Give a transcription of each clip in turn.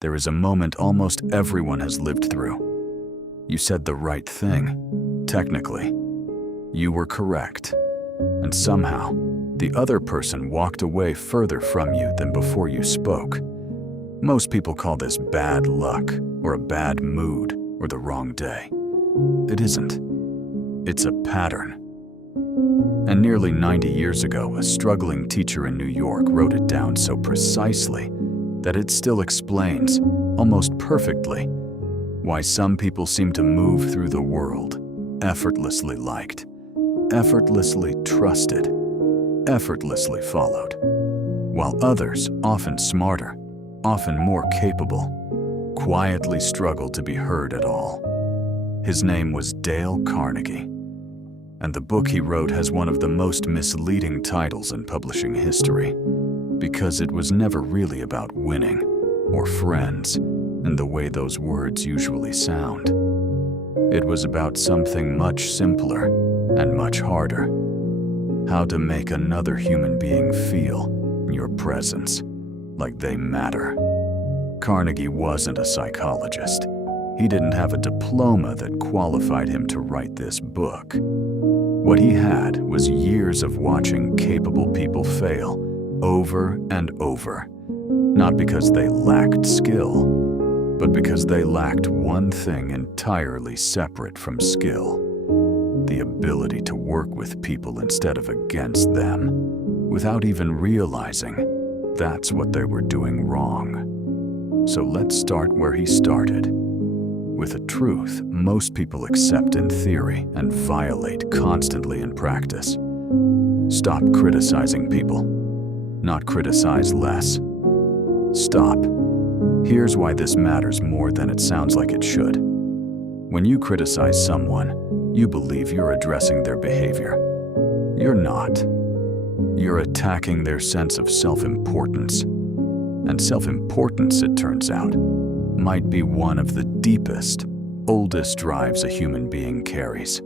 there is a moment almost everyone has lived through. You said the right thing, technically. You were correct. And somehow, the other person walked away further from you than before you spoke. Most people call this bad luck, or a bad mood, or the wrong day. It isn't. It's a pattern. And nearly 90 years ago, a struggling teacher in New York wrote it down so precisely that it still explains, almost perfectly, why some people seem to move through the world, effortlessly liked, effortlessly trusted, effortlessly followed, while others, often smarter, often more capable, quietly struggle to be heard at all. His name was Dale Carnegie, and the book he wrote has one of the most misleading titles in publishing history, because it was never really about winning or friends in the way those words usually sound. It was about something much simpler and much harder: how to make another human being feel in your presence like they matter. Carnegie wasn't a psychologist. He didn't have a diploma that qualified him to write this book. What he had was years of watching capable people fail over and over, not because they lacked skill, but because they lacked one thing entirely separate from skill: the ability to work with people instead of against them, without even realizing that's what they were doing wrong. So let's start where he started, with a truth most people accept in theory and violate constantly in practice. Stop criticizing people, not criticize less. Stop. Here's why this matters more than it sounds like it should. When you criticize someone, you believe you're addressing their behavior. You're not. You're attacking their sense of self-importance. And self-importance, it turns out, might be one of the deepest, oldest drives a human being carries.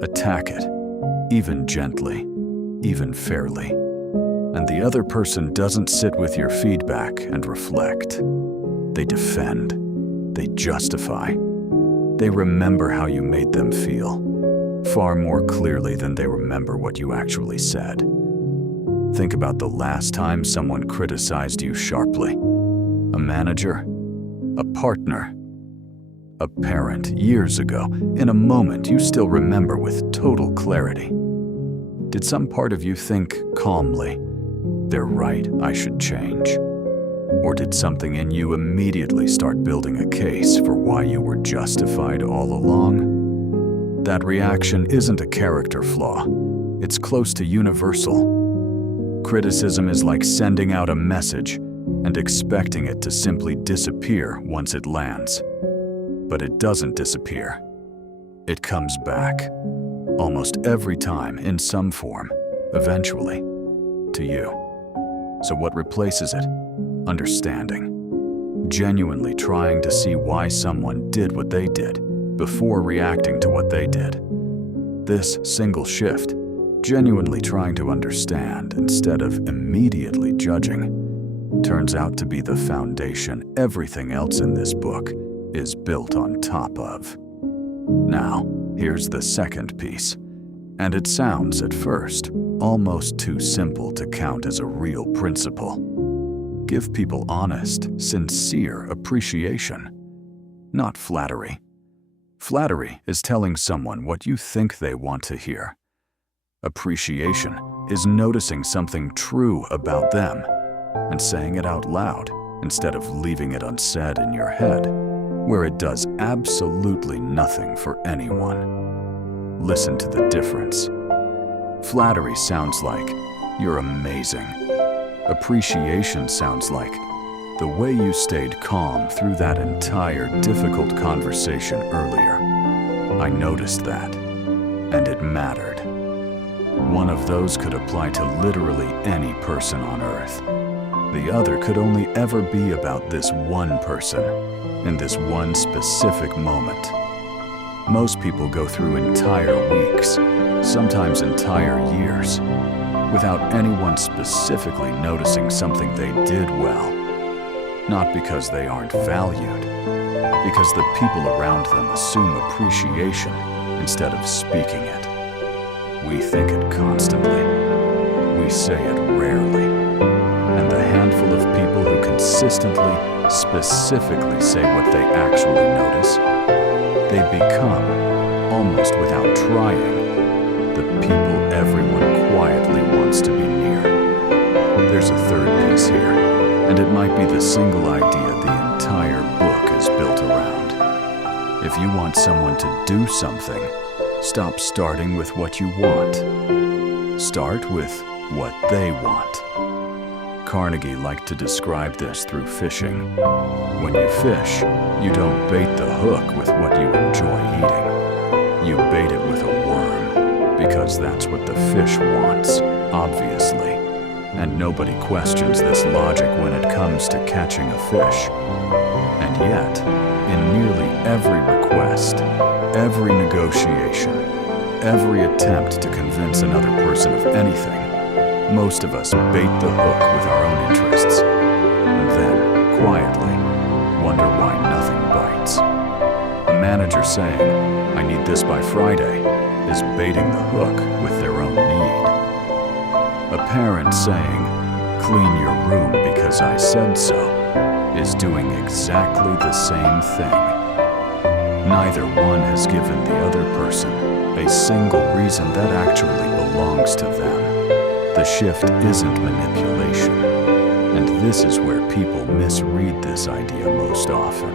Attack it, even gently, even fairly. And the other person doesn't sit with your feedback and reflect. They defend. They justify. They remember how you made them feel, far more clearly than they remember what you actually said. Think about the last time someone criticized you sharply. A manager, a partner, a parent years ago, in a moment you still remember with total clarity. Did some part of you think calmly, "They're right, I should change"? Or did something in you immediately start building a case for why you were justified all along? That reaction isn't a character flaw. It's close to universal. Criticism is like sending out a message and expecting it to simply disappear once it lands. But it doesn't disappear. It comes back, almost every time in some form, eventually, to you. So what replaces it? Understanding. Genuinely trying to see why someone did what they did before reacting to what they did. This single shift, genuinely trying to understand instead of immediately judging, turns out to be the foundation everything else in this book is built on top of. Now, here's the second piece, and it sounds at first almost too simple to count as a real principle. Give people honest, sincere appreciation, not flattery. Flattery is telling someone what you think they want to hear. Appreciation is noticing something true about them and saying it out loud instead of leaving it unsaid in your head, where it does absolutely nothing for anyone. Listen to the difference. Flattery sounds like, "You're amazing." Appreciation sounds like, "The way you stayed calm through that entire difficult conversation earlier. I noticed that, and it mattered." One of those could apply to literally any person on Earth. The other could only ever be about this one person, in this one specific moment. Most people go through entire weeks, sometimes entire years, without anyone specifically noticing something they did well. not because they aren't valued, because the people around them assume appreciation instead of speaking it. We think it constantly. We say it rarely. And the handful of people who consistently, specifically say what they actually notice, they become, almost without trying, the people everyone quietly wants to be near. There's a third piece here, and it might be the single idea the entire book is built around. If you want someone to do something, stop starting with what you want. Start with what they want. Carnegie liked to describe this through fishing. When you fish, you don't bait the hook with what you enjoy eating. You bait it with a worm, because that's what the fish wants, obviously. And nobody questions this logic when it comes to catching a fish. And yet, in nearly every request, every negotiation, every attempt to convince another person of anything, most of us bait the hook with our own interests, and then, quietly, wonder why nothing bites. A manager saying, "I need this by Friday," is baiting the hook with their own need. A parent saying, "Clean your room because I said so," is doing exactly the same thing. Neither one has given the other person a single reason that actually belongs to them. The shift isn't manipulation, and this is where people misread this idea most often.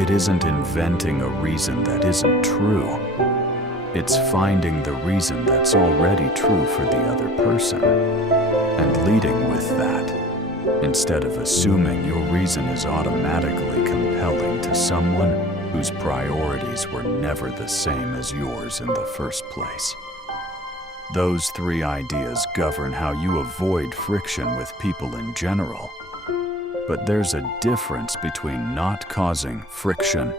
It isn't inventing a reason that isn't true. It's finding the reason that's already true for the other person, and leading with that, instead of assuming your reason is automatically compelling to someone whose priorities were never the same as yours in the first place. Those three ideas govern how you avoid friction with people in general. But there's a difference between not causing friction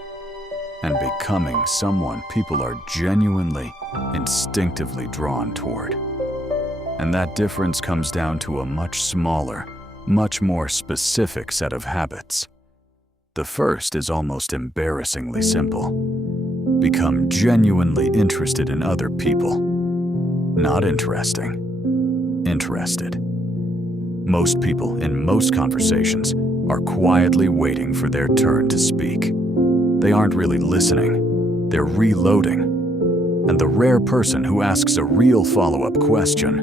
and becoming someone people are genuinely, instinctively drawn toward. And that difference comes down to a much smaller, much more specific set of habits. The first is almost embarrassingly simple. Become genuinely interested in other people. Not interesting. Interested. Most people in most conversations are quietly waiting for their turn to speak. They aren't really listening. They're reloading. And the rare person who asks a real follow-up question,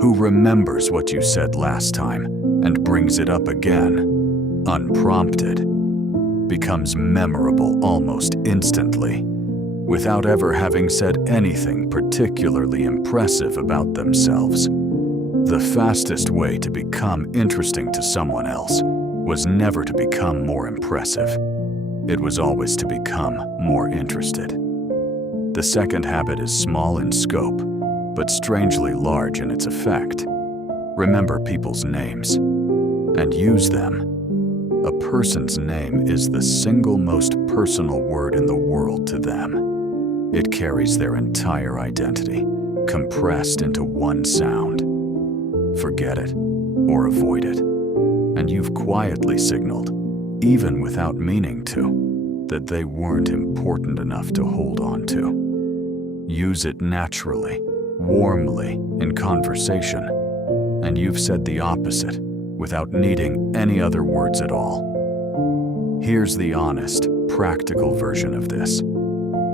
who remembers what you said last time and brings it up again, unprompted, becomes memorable almost instantly, without ever having said anything particularly impressive about themselves. The fastest way to become interesting to someone else was never to become more impressive. It was always to become more interested. The second habit is small in scope, but strangely large in its effect. Remember people's names and use them. A person's name is the single most personal word in the world to them. It carries their entire identity, compressed into one sound. Forget it, or avoid it, and you've quietly signaled, even without meaning to, that they weren't important enough to hold on to. Use it naturally, warmly, in conversation, and you've said the opposite, without needing any other words at all. Here's the honest, practical version of this.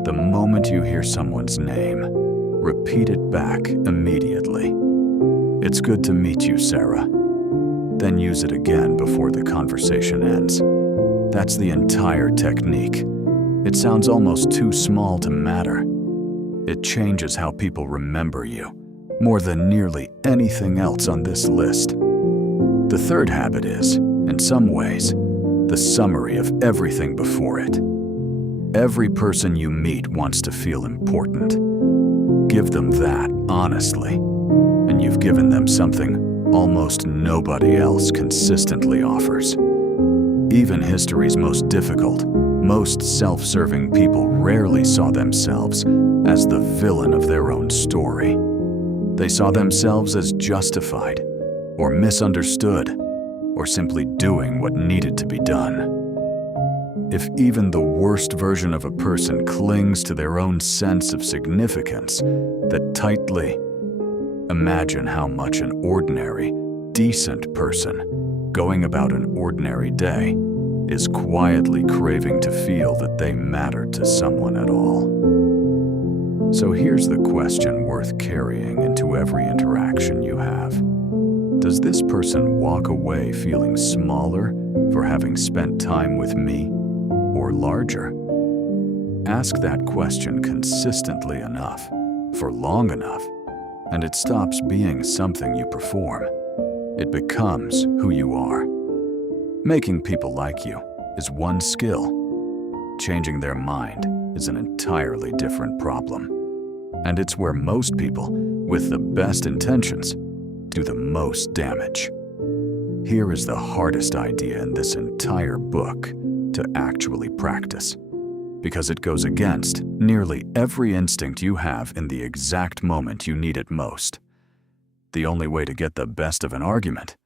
The moment you hear someone's name, repeat it back immediately. "It's good to meet you, Sarah." Then use it again before the conversation ends. That's the entire technique. It sounds almost too small to matter. It changes how people remember you, more than nearly anything else on this list. The third habit is, in some ways, the summary of everything before it. Every person you meet wants to feel important. Give them that honestly, and you've given them something almost nobody else consistently offers. Even history's most difficult, most self-serving people rarely saw themselves as the villain of their own story. They saw themselves as justified or misunderstood or simply doing what needed to be done. If even the worst version of a person clings to their own sense of significance that tightly, imagine how much an ordinary, decent person going about an ordinary day is quietly craving to feel that they matter to someone at all. So here's the question worth carrying into every interaction you have. Does this person walk away feeling smaller for having spent time with me, or larger? Ask that question consistently enough, for long enough, and it stops being something you perform. It becomes who you are. Making people like you is one skill. Changing their mind is an entirely different problem. And it's where most people, with the best intentions, do the most damage. Here is the hardest idea in this entire book to actually practice, because it goes against nearly every instinct you have in the exact moment you need it most. The only way to get the best of an argument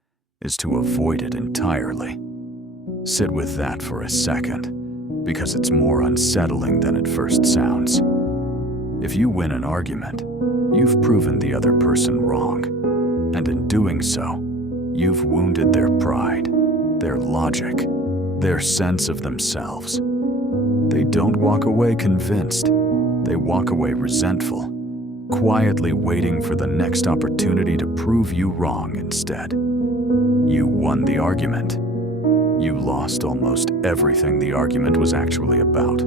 is to avoid it entirely. Sit with that for a second, because it's more unsettling than it first sounds. If you win an argument, you've proven the other person wrong, and in doing so, you've wounded their pride, their logic, their sense of themselves. They don't walk away convinced, they walk away resentful, quietly waiting for the next opportunity to prove you wrong instead. You won the argument. You lost almost everything the argument was actually about.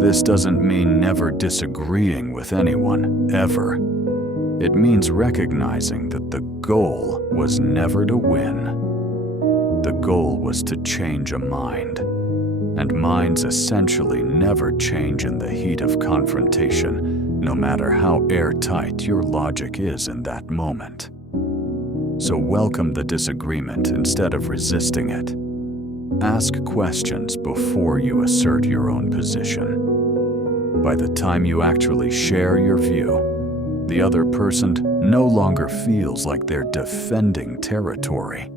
This doesn't mean never disagreeing with anyone, ever. It means recognizing that the goal was never to win. The goal was to change a mind, and minds essentially never change in the heat of confrontation, no matter how airtight your logic is in that moment. So welcome the disagreement instead of resisting it. Ask questions before you assert your own position. By the time you actually share your view, the other person no longer feels like they're defending territory,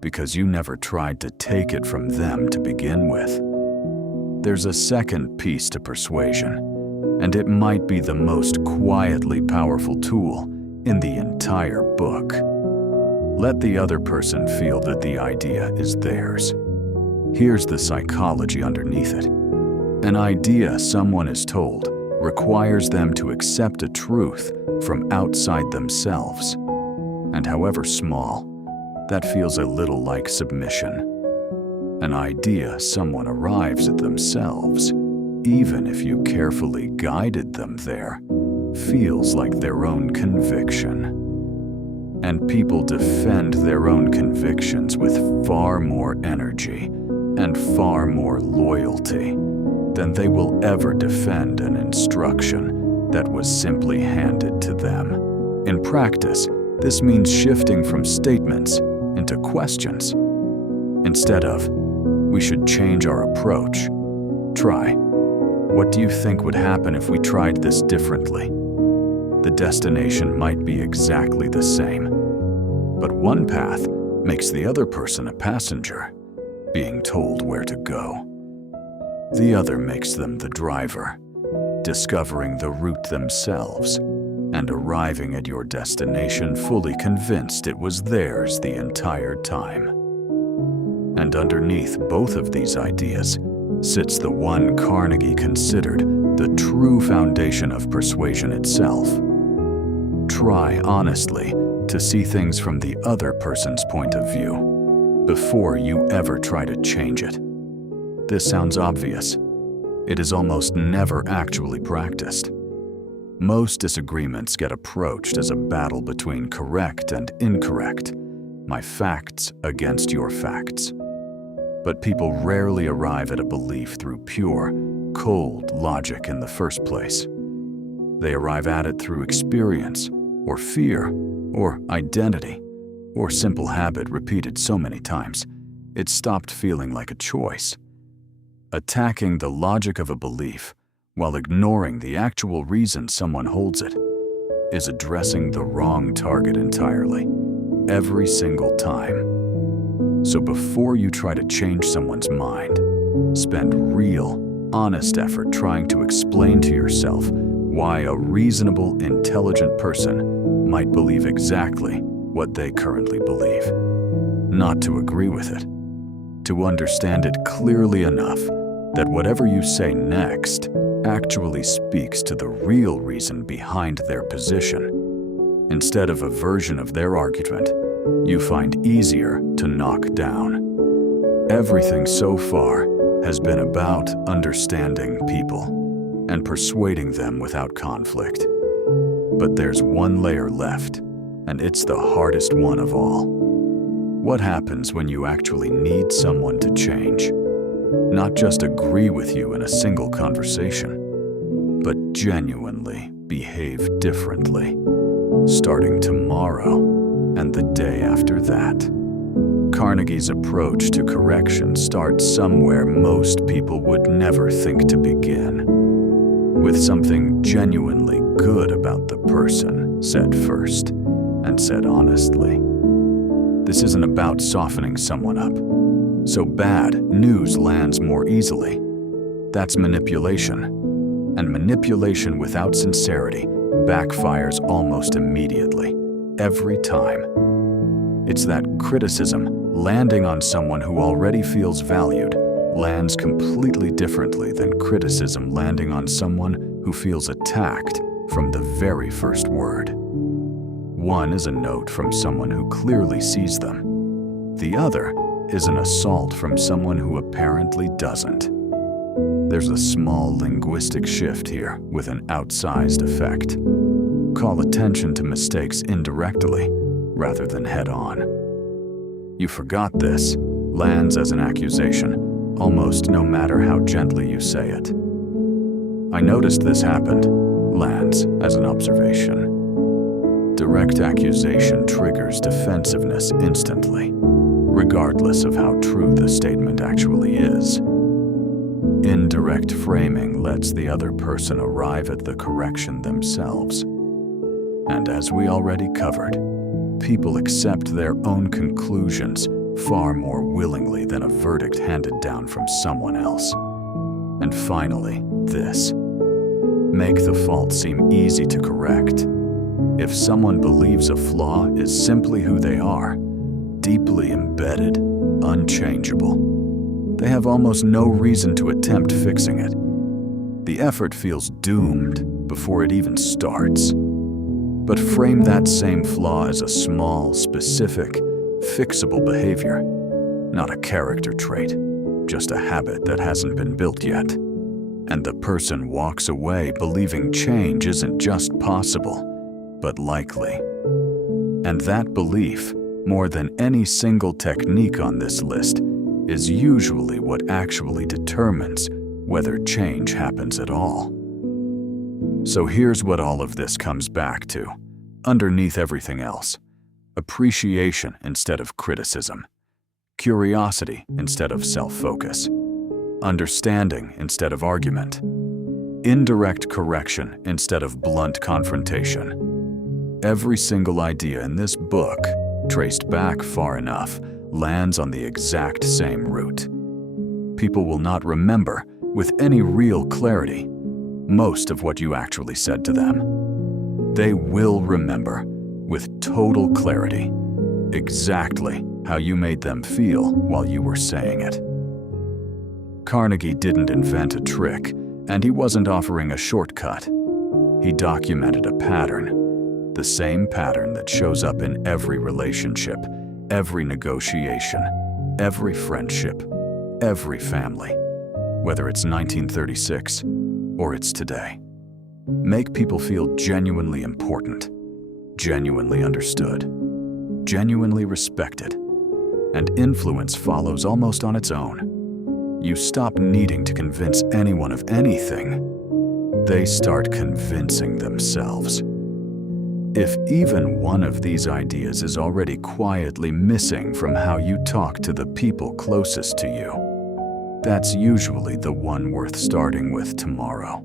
because you never tried to take it from them to begin with. There's a second piece to persuasion, and it might be the most quietly powerful tool in the entire book. Let the other person feel that the idea is theirs. Here's the psychology underneath it. An idea someone is told requires them to accept a truth from outside themselves. And however small, that feels a little like submission. An idea someone arrives at themselves, even if you carefully guided them there, feels like their own conviction. And people defend their own convictions with far more energy and far more loyalty than they will ever defend an instruction that was simply handed to them. In practice, this means shifting from statements into questions. Instead of, "We should change our approach," try, "What do you think would happen if we tried this differently?" The destination might be exactly the same, but one path makes the other person a passenger, being told where to go. The other makes them the driver, discovering the route themselves and arriving at your destination fully convinced it was theirs the entire time. And underneath both of these ideas sits the one Carnegie considered the true foundation of persuasion itself. Try honestly to see things from the other person's point of view before you ever try to change it. This sounds obvious. It is almost never actually practiced. Most disagreements get approached as a battle between correct and incorrect, my facts against your facts. But people rarely arrive at a belief through pure, cold logic in the first place. They arrive at it through experience, or fear, or identity, or simple habit repeated so many times, it stopped feeling like a choice. Attacking the logic of a belief while ignoring the actual reason someone holds it is addressing the wrong target entirely, every single time. So before you try to change someone's mind, spend real, honest effort trying to explain to yourself why a reasonable, intelligent person might believe exactly what they currently believe. Not to agree with it, to understand it clearly enough that whatever you say next actually speaks to the real reason behind their position, instead of a version of their argument you find easier to knock down. Everything so far has been about understanding people and persuading them without conflict. But there's one layer left, and it's the hardest one of all. What happens when you actually need someone to change? Not just agree with you in a single conversation, but genuinely behave differently, starting tomorrow and the day after that. Carnegie's approach to correction starts somewhere most people would never think to begin, with something genuinely good about the person said first, and said honestly. This isn't about softening someone up, so bad news lands more easily. That's manipulation, and manipulation without sincerity backfires almost immediately, every time. It's that criticism landing on someone who already feels valued lands completely differently than criticism landing on someone who feels attacked from the very first word. One is a note from someone who clearly sees them. The other is an assault from someone who apparently doesn't. There's a small linguistic shift here with an outsized effect. Call attention to mistakes indirectly rather than head-on. "You forgot this" lands as an accusation, almost no matter how gently you say it. "I noticed this happened" lands as an observation. Direct accusation triggers defensiveness instantly, regardless of how true the statement actually is. Indirect framing lets the other person arrive at the correction themselves. And as we already covered, people accept their own conclusions far more willingly than a verdict handed down from someone else. And finally, this. Make the fault seem easy to correct. If someone believes a flaw is simply who they are, deeply embedded, unchangeable, they have almost no reason to attempt fixing it. The effort feels doomed before it even starts. But frame that same flaw as a small, specific, fixable behavior, not a character trait, just a habit that hasn't been built yet. And the person walks away believing change isn't just possible, but likely. And that belief, more than any single technique on this list, is usually what actually determines whether change happens at all. So here's what all of this comes back to, underneath everything else: appreciation instead of criticism, curiosity instead of self-focus, understanding instead of argument, indirect correction instead of blunt confrontation. Every single idea in this book, traced back far enough, lands on the exact same route. People will not remember, with any real clarity, most of what you actually said to them. They will remember, with total clarity, exactly how you made them feel while you were saying it. Carnegie didn't invent a trick, and he wasn't offering a shortcut. He documented a pattern, the same pattern that shows up in every relationship, every negotiation, every friendship, every family, whether it's 1936 or it's today. Make people feel genuinely important, genuinely understood, genuinely respected, and influence follows almost on its own. You stop needing to convince anyone of anything. They start convincing themselves. If even one of these ideas is already quietly missing from how you talk to the people closest to you, that's usually the one worth starting with tomorrow.